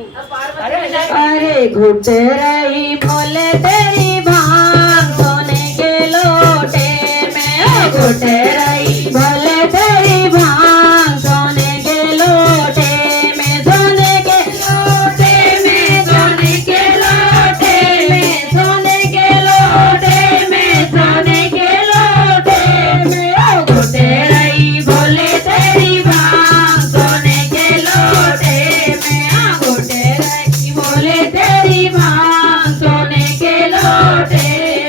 अरे घुट रही बोले तेरी भांग सोने के लोटे में, घुट रही बोले तेरी भांग सोने के लोटे में, सोने के लोटे में, सोने के लोटे में, सोने के लोटे में, सोने के लोटे में, घुट रही बोले तेरी भांग सोने के लोटे में, घुट रही बोले तेरी भांग सोने के लोटे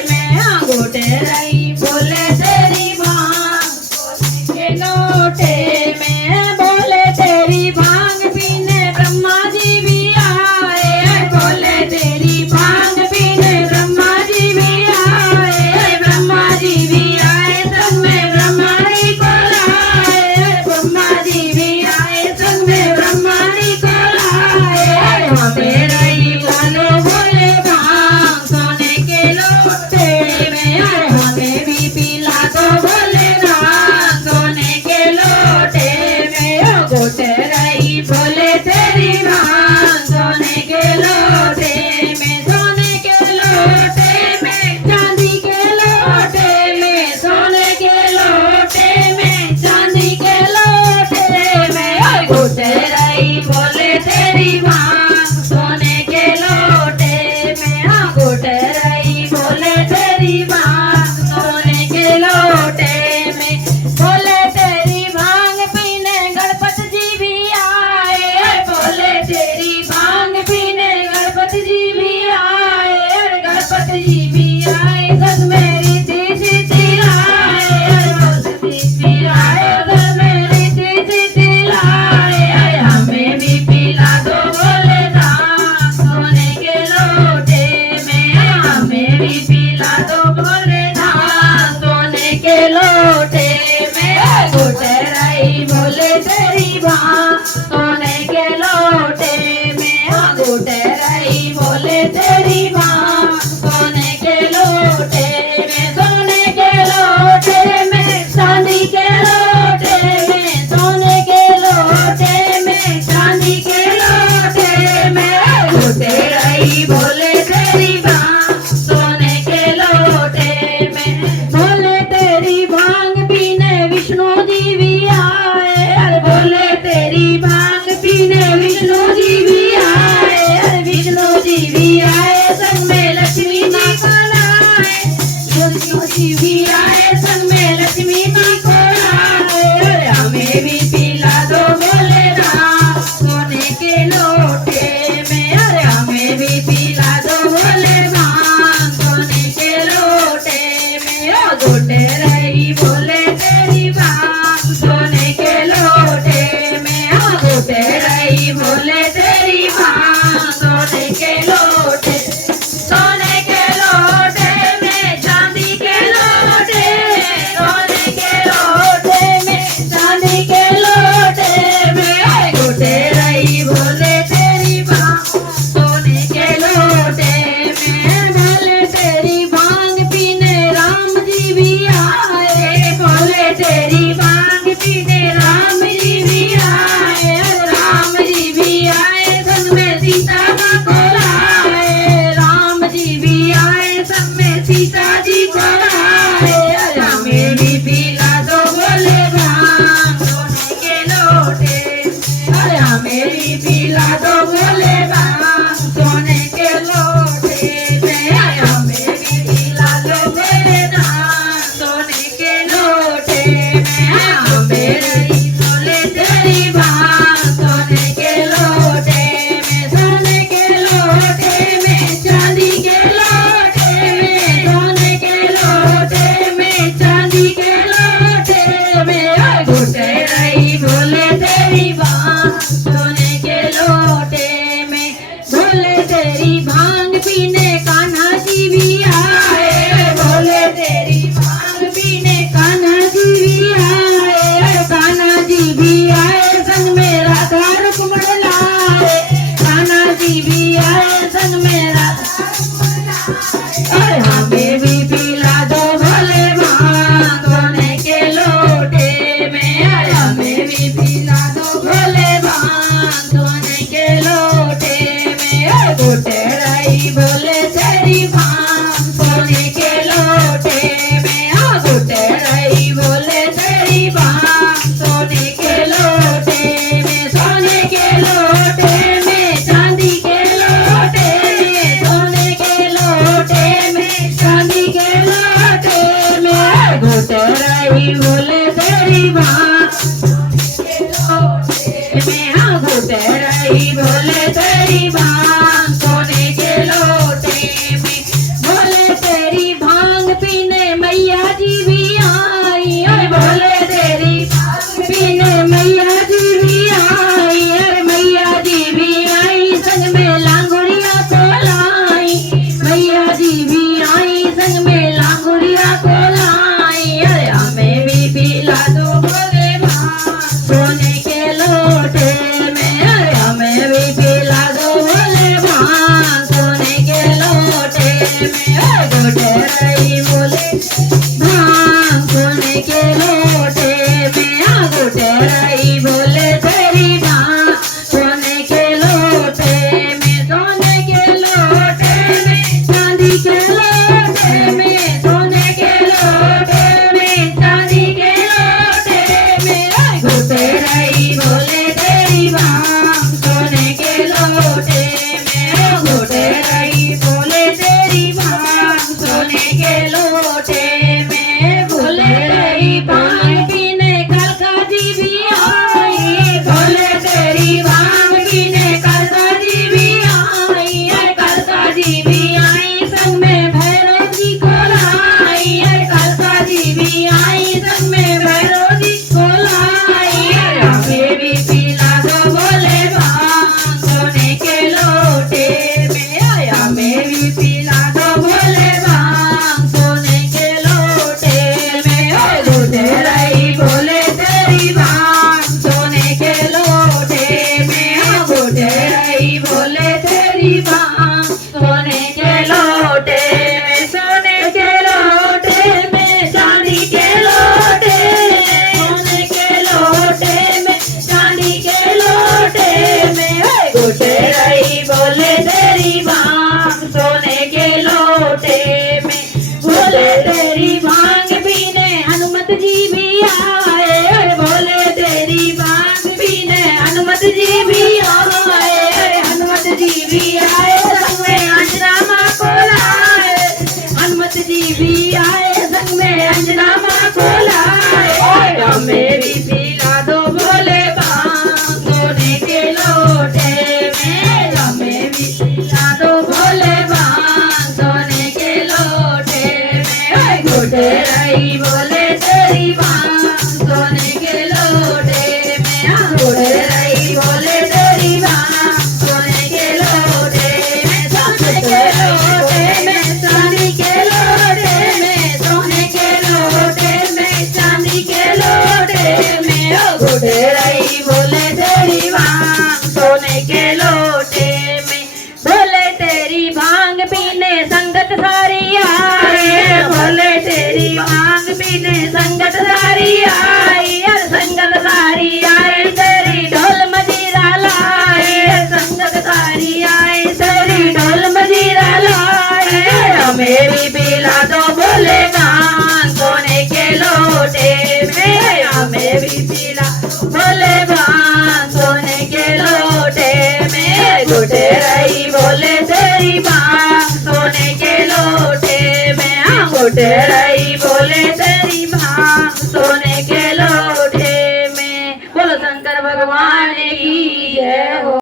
में, घुट रही बोले तेरी भांग सोने के लोटे में, बोले तेरी भांग पीने ब्रह्मा जी भी आए, बोले तेरी भांग पीने ब्रह्मा जी भी आए, ब्रह्मा जी भी आए संग में ब्रह्मा जी को लाए, ब्रह्मा जी भी आए संग में ब्रह्मा जी को लाए, हमें रही बोलो बोले भांग सोने के लोटे में, हमें भी पिला दो बोले भांग सोने के लोटे में, घुट रही बोले तेरी भांग सोने के लोटे में, सोने के लोटे में, चांदी के लोटे में, सोने के लोटे में, चांदी के लोटे में, घुट रही बोले तेरी भांग सोने के लोटे में, घुट रही बोले तेरी भांग सोने के लोटे में, बोले तेरी भांग पीने गणपत जी भी आए, बोले तेरी भांग पीने गणपत जी भी आए, गणपत जी भी आए घर मेरी सिद्धि लाए, सिद्धि लाए घर मेरी सिद्धि लाए, हमें भी पिला दो बोले धाम सोने के लोटे में, हमें भी पिला दो बोले धाम सोने के लोटे में, घुट रही बोले तेरी भांग सोने के लोटे में, घुट रही बोले तेरी भांग सोने के लोटे में, सोने के लोटे में, चांदी के लोटे में, सोने के लोटे में, चांदी के लोटे में, घुट रही बोले तेरी भांग सोने के लोटे में, बोले तेरी भांग पीने विष्णु जी भी आए, बोले तेरी भांग पीने विष्णु जी भी आए, विष्णु जी भी आए संग में लक्ष्मी जी को लाए, विष्णु जी भी आए संग में लक्ष्मी जी को लाए, हमें भी पिला दो बोले राम सोने के लोटे में, अरे हमें भी पिला दो बोले राम सोने के लोटे में, घुट रही बोले तेरी भांग सोने के लोटे में, घुट रही बोले तेरी भांग सोने के लोटे, सोने के लोटे में, चांदी के लोटे, सोने के लोटे में, चांदी के लोटे में, घुट रही बोले तेरी भांग सोने के लोटे में, बोले तेरी भांग पीने राम जी भी आए, बोले तेरी भांग पीने राम जी भी आए, राम जी भी आए संग में सीता माँ को लाए, राम जी भी आए संग में सीता जी को लाए, हमें भी पिला दो बोले भांग सोने के लोटे, अरे हमें भी पिला दो बोले भांग सोने के लोटे में, हमें भी पिला दो बोले भांग सोने के लोटे में, हमें रही बोले तेरी भांग सोने के लोटे में, सोने के लोटे में, चांदी के लोटे में, सोने के लोटे में, चांदी के लोटे में, घुट रही बोले तेरी भांग सोने के लोटे आए संग में अंजना माँ को लाए हमें भी पिला दो बोले भांग सोने के लोटे में हमें भी पिला दो बोले भांग सोने के लोटे में घुटे रही बोले तेरी भांग सोने के लोटे में घुटे रही बोले तेरी भांग सोने के लोटे में सोने के लोटे में चांदी के लोटे में सोने के लोटे में चांदी के लोटे में घुटे रही बोले तेरी भांग सोने के लोटे में बोले तेरी भांग पीने संगत सारी आए बोले तेरी भांग पीने संगत सारी आई संगत सारी आए तेरी ढोल मजीरा लाए संगत सारी आए तेरी ढोल मजीरा लाए हमें भी पिला दो बोले भांग सोने के लोटे में हमें भी पिला बोले भांग सोने के लोटे में घुटे रही बोले तेरी भांग सोने के लोटे में घुटे रही बोले तेरी भांग